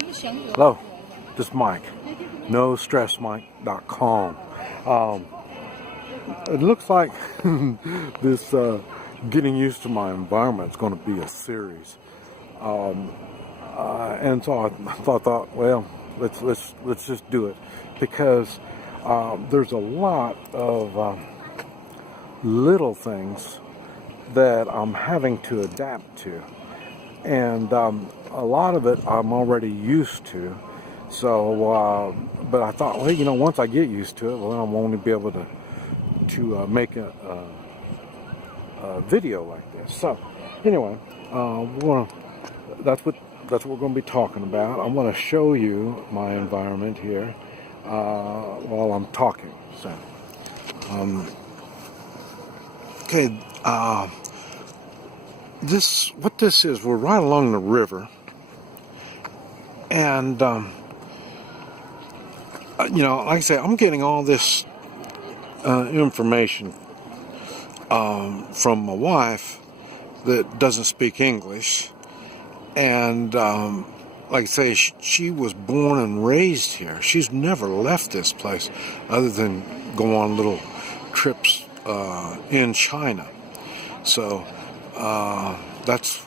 Hello, this is Mike. NoStressMike.com. It looks like this getting used to my environment is going to be a series, and so I thought, well, let's just do it because there's a lot of little things that I'm having to adapt to, and a lot of it I'm already used to. So, but I thought, well, once I get used to it, well, then I won't be able to make a video like this. So, anyway, that's what we're going to be talking about. I'm going to show you my environment here while I'm talking. So, okay, what this is, we're right along the river, and like I say, I'm getting all this information from my wife that doesn't speak English, and like I say, she was born and raised here. She's never left this place other than go on little trips in China. So that's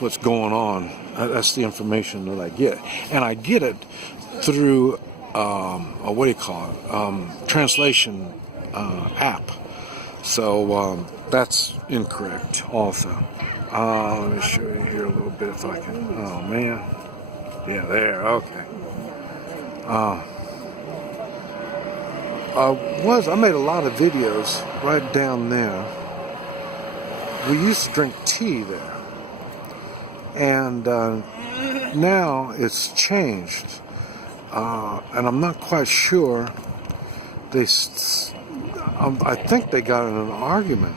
what's going on. That's the information that I get, and I get it through translation app. So that's incorrect also. Let me show you here a little bit if I can. Oh man, yeah, there. Okay. I made a lot of videos right down there. We used to drink tea there, and now it's changed. And I'm not quite sure. I think they got in an argument,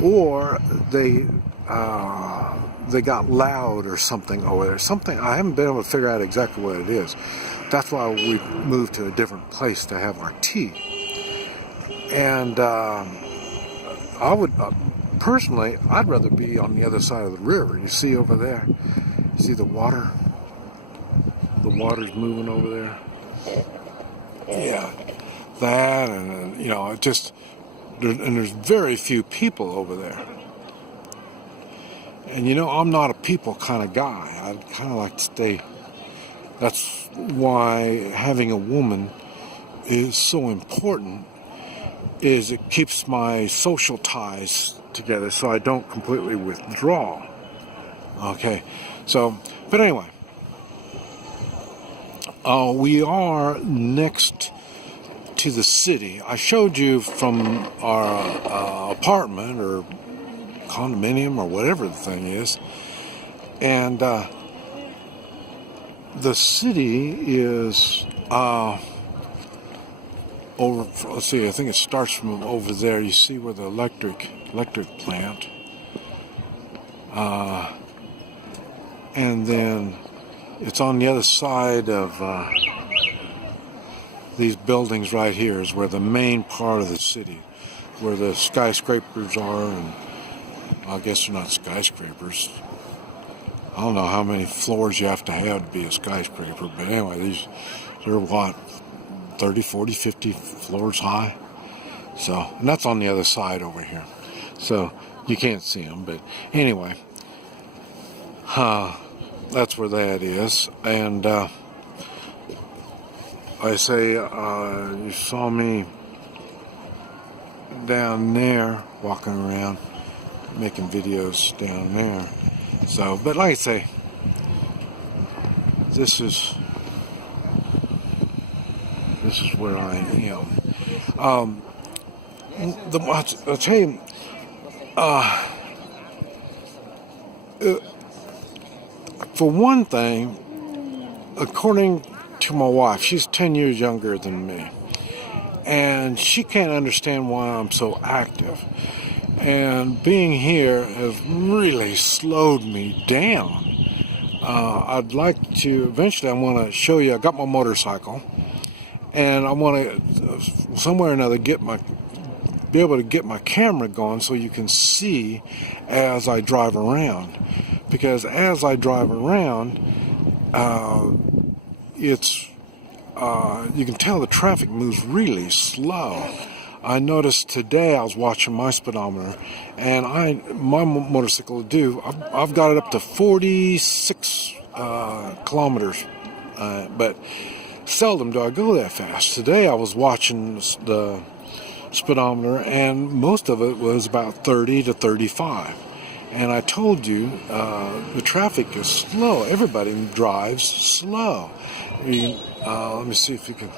or they got loud or something over there. Something I haven't been able to figure out exactly what it is. That's why we moved to a different place to have our tea. And I would personally, I'd rather be on the other side of the river. You see over there? You see the water? The water's moving over there. Yeah, that, and there's very few people over there. And I'm not a people kind of guy. I kind of like to stay. That's why having a woman is so important. Is it keeps my social ties together, so I don't completely withdraw. Okay, so but anyway. We are next to the city. I showed you from our apartment or condominium or whatever the thing is. And the city is over, let's see, I think it starts from over there. You see where the electric plant. And then it's on the other side of these buildings right here is where the main part of the city, where the skyscrapers are, and I guess they're not skyscrapers. I don't know how many floors you have to be a skyscraper, but anyway, they're what, 30, 40, 50 floors high? So, and that's on the other side over here. So, you can't see them, but anyway. That's where that is, and I say you saw me down there walking around making videos down there. So, but like I say, this is where I am. I'll tell you. For one thing, according to my wife, she's 10 years younger than me, and she can't understand why I'm so active. And being here has really slowed me down. I'd like to, eventually I want to show you, I got my motorcycle, and I want to, somewhere or another, be able to get my camera going so you can see as I drive around. Because as I drive around, it's you can tell the traffic moves really slow. I noticed today I was watching my speedometer, and my motorcycle I've got it up to 46 kilometers, but seldom do I go that fast. Today I was watching the speedometer, and most of it was about 30 to 35. And I told you, the traffic is slow. Everybody drives slow. Let me see if you can.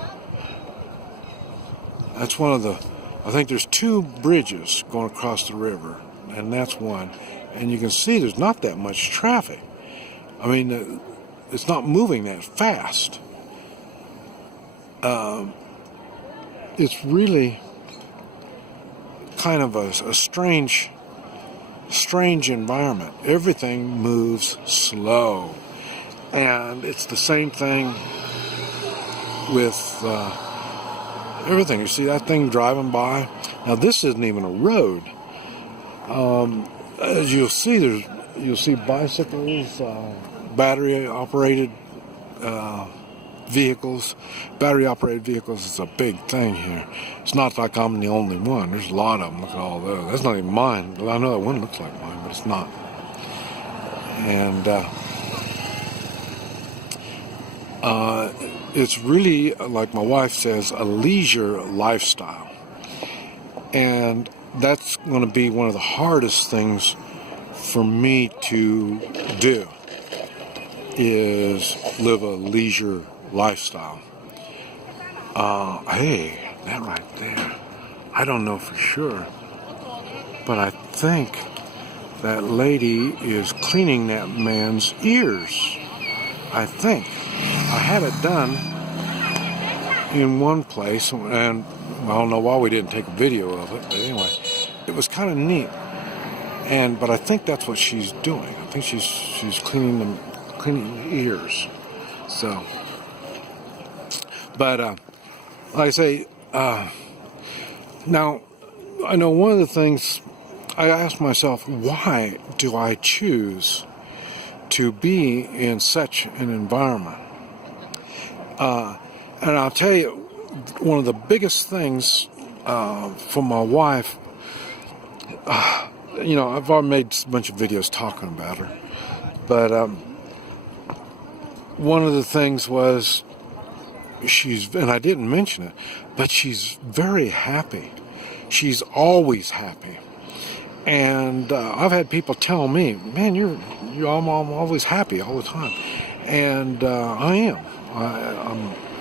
That's one of the. I think there's 2 bridges going across the river, and that's one. And you can see there's not that much traffic. I mean, it's not moving that fast. It's really kind of a strange environment. Everything moves slow, and it's the same thing with everything. You see that thing driving by? Now this isn't even a road. As you'll see, bicycles, battery operated vehicles. Battery operated vehicles is a big thing here. It's not like I'm the only one. There's a lot of them. Look at all those. That's not even mine. I know that one looks like mine, but it's not. And it's really, like my wife says, a leisure lifestyle. And that's going to be one of the hardest things for me to do, is live a leisure lifestyle. Hey, that right there, I don't know for sure, but I think that lady is cleaning that man's ears. I think. I had it done in one place, and I don't know why we didn't take a video of it, but anyway, it was kind of neat. But I think that's what she's doing. I think she's cleaning the ears. So, but like I say, now I know one of the things I asked myself: why do I choose to be in such an environment? And I'll tell you, one of the biggest things for my wife, I've already made a bunch of videos talking about her, but one of the things was and I didn't mention it, but she's very happy. She's always happy. And I've had people tell me, man, I'm always happy all the time. And I am.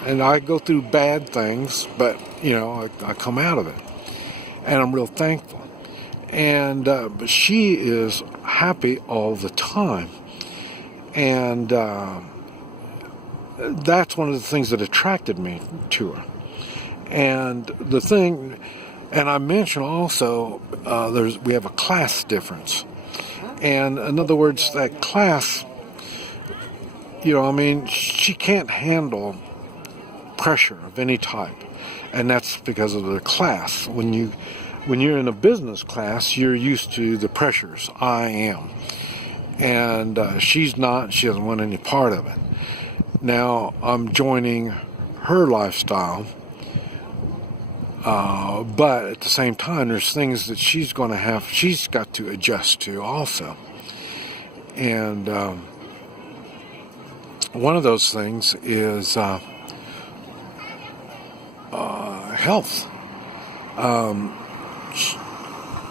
And I go through bad things, but, I come out of it. And I'm real thankful. And but she is happy all the time. And that's one of the things that attracted me to her. And the thing, and I mentioned also, we have a class difference. And in other words, that class, she can't handle pressure of any type. And that's because of the class. When you're in a business class, you're used to the pressures. I am. And she's not. She doesn't want any part of it. Now, I'm joining her lifestyle. But at the same time, there's things that she's got to adjust to also. And one of those things is health.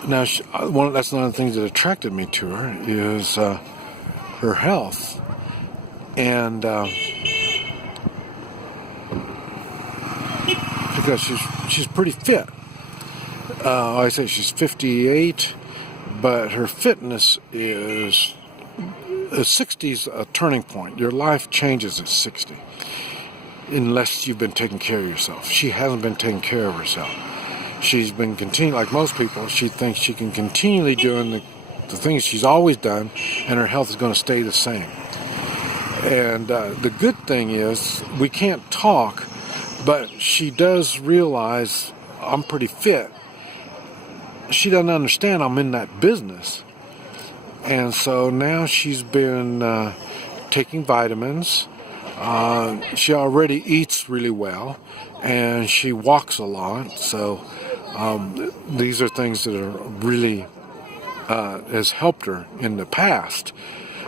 That's one of the things that attracted me to her is her health. And because she's pretty fit. I say she's 58, but her fitness is 60's a turning point. Your life changes at 60, unless you've been taking care of yourself. She hasn't been taking care of herself. She's been like most people, she thinks she can continually doing the things she's always done, and her health is going to stay the same. And the good thing is, we can't talk, but she does realize I'm pretty fit. She doesn't understand I'm in that business. And so now she's been taking vitamins, She already eats really well, and she walks a lot. So these are things that are really has helped her in the past.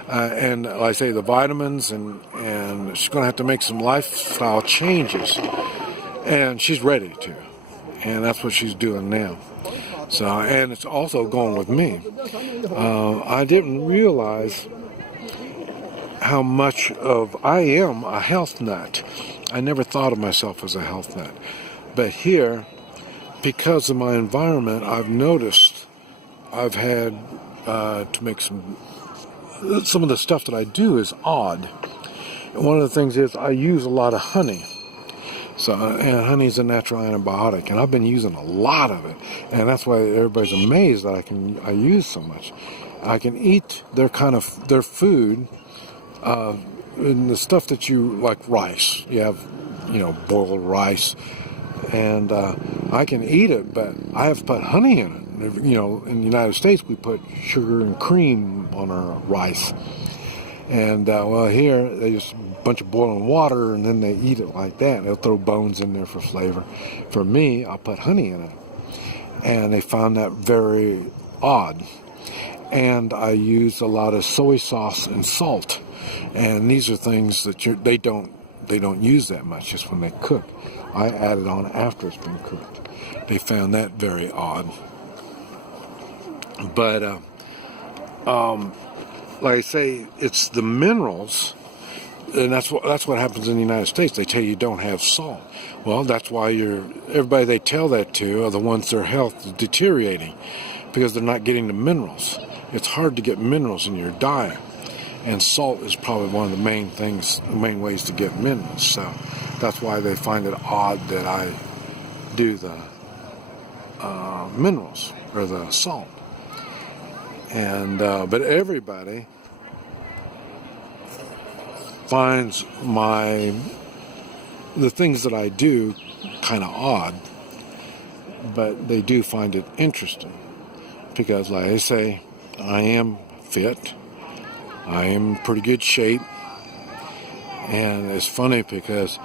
And like I say, the vitamins, and she's going to have to make some lifestyle changes, and she's ready to, and that's what she's doing now. So, and it's also going with me. I didn't realize how much of I am a health nut. I never thought of myself as a health nut, but here, because of my environment, I've noticed I've had to make some of the stuff that I do is odd. And one of the things is I use a lot of honey. So, and honey is a natural antibiotic, and I've been using a lot of it, and that's why everybody's amazed that I use so much. I can eat their food, and the stuff that you like, rice. You have, boiled rice, and I can eat it, but I have to put honey in it. In the United States, we put sugar and cream on our rice. And, here, they just a bunch of boiling water, and then they eat it like that. They'll throw bones in there for flavor. For me, I'll put honey in it. And they found that very odd. And I use a lot of soy sauce and salt. And these are things that they don't use that much, just when they cook. I add it on after it's been cooked. They found that very odd. But, like I say, it's the minerals, and that's what happens in the United States. They tell you don't have salt. Well, that's why everybody they tell that to are the ones their health is deteriorating, because they're not getting the minerals. It's hard to get minerals in your diet, and salt is probably one of the main ways to get minerals. So that's why they find it odd that I do the minerals or the salt. And but everybody finds the things that I do kind of odd, but they do find it interesting, because like I say, I am fit, I am in pretty good shape, and it's funny because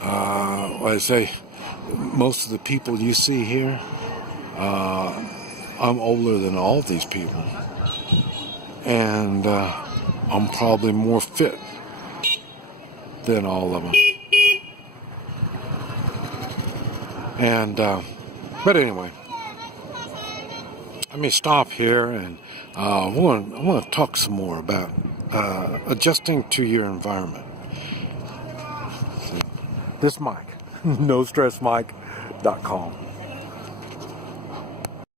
like I say, most of the people you see here, I'm older than all these people, and I'm probably more fit than all of them. And but anyway, let me stop here, and I want to talk some more about adjusting to your environment. This Mike, NoStressMike.com.